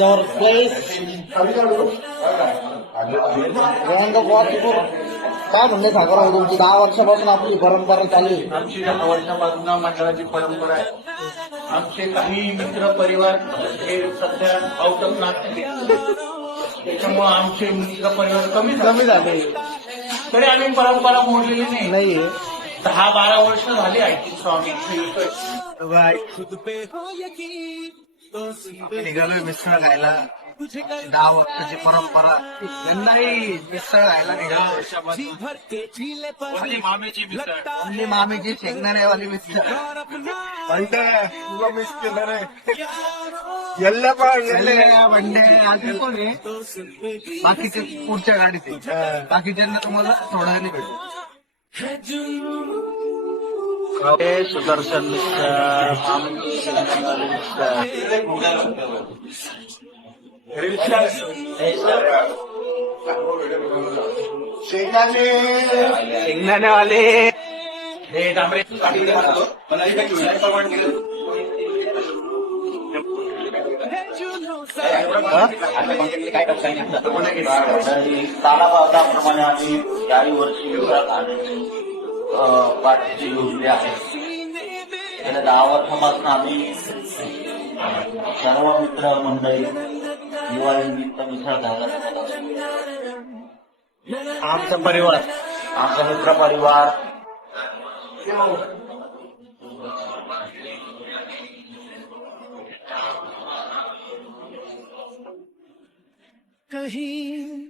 your place. काय म्हणणे सागर हो तुमची 10 वर्षापासून आपली परंपरा चालू आहे. आमची 10 वर्षापासून मंडळाची परंपरा आहे. आमचे काही मित्र परिवार हे सध्या आउट ऑफ नागपूर, त्याच्यामुळे आमचे मित्र परिवार कमी झाले. तरी आम्ही परंपरा मोडलेली नाही. 10-12 वर्ष झाली आय थिंक स्वामी निघालोय मिसळ खायला. 10 वर्षाची परंपरा यंदाही मिसळ खायला निघालो वर्षापासून. मामेची मिसळ, only मामीची शेंगदाण्यावाली मिसळ. तुला मिस केलं रे. येल्ले बंडे अजून कोण आहे? बाकीचे पुढच्या गाडीत आहे. बाकीच्यांना तुम्हाला थोडा वेळाने भेटू. सुदर्शन मिसळ, मामेची शेंगदाण्यावाली शेंगदाण्यावाले हे डांबरे तालाबादाप्रमाणे आम्ही चारी वर्षी पाठीची योजली आहे. गेल्या 10 वर्षापासून आम्ही सर्व मित्र मंडळी दिवाळीनिमित्त मिसळ खायला आमचा परिवार, आमचा मित्र परिवार कहीं